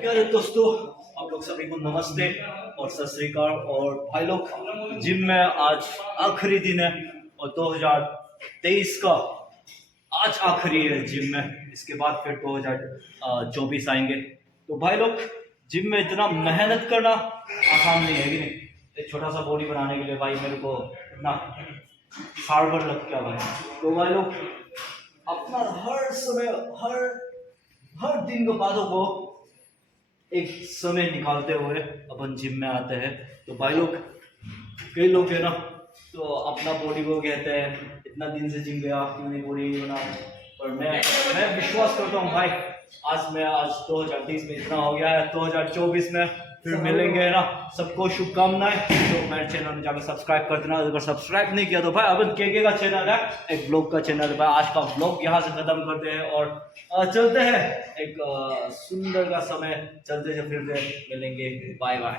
प्यारे दोस्तों, आप लोग सभी को नमस्ते और सत श्री अकाल। और भाई लोग, जिम में आज आखिरी दिन है और 2023 का आज आखिरी है जिम में। इसके बाद फिर 2024 आएंगे। तो भाई लोग, जिम में इतना मेहनत करना आसान नहीं है कि नहीं। एक छोटा सा बॉडी बनाने के लिए भाई मेरे को इतना हार्ड वर्क लग गया भाई। तो भाई लोग, अपना हर समय हर दिन के बातों को एक समय निकालते हुए अपन जिम में आते हैं। तो भाई लोग, कई लोग है ना, तो अपना बॉडी को कहते हैं इतना दिन से जिम गया क्यों नहीं बॉडी बना। पर मैं विश्वास करता हूँ भाई, आज 2020 में इतना हो गया है, 2024 में फिर मिलेंगे ना। सबको शुभकामनाएं। तो मेरे चैनल में जाकर सब्सक्राइब कर देना। अगर सब्सक्राइब नहीं किया तो भाई, अपन के का चैनल है, एक ब्लॉग का चैनल है भाई। आज का ब्लॉग यहाँ से खत्म करते हैं और चलते हैं एक सुंदर का समय चलते फिरते मिलेंगे। Bye bye.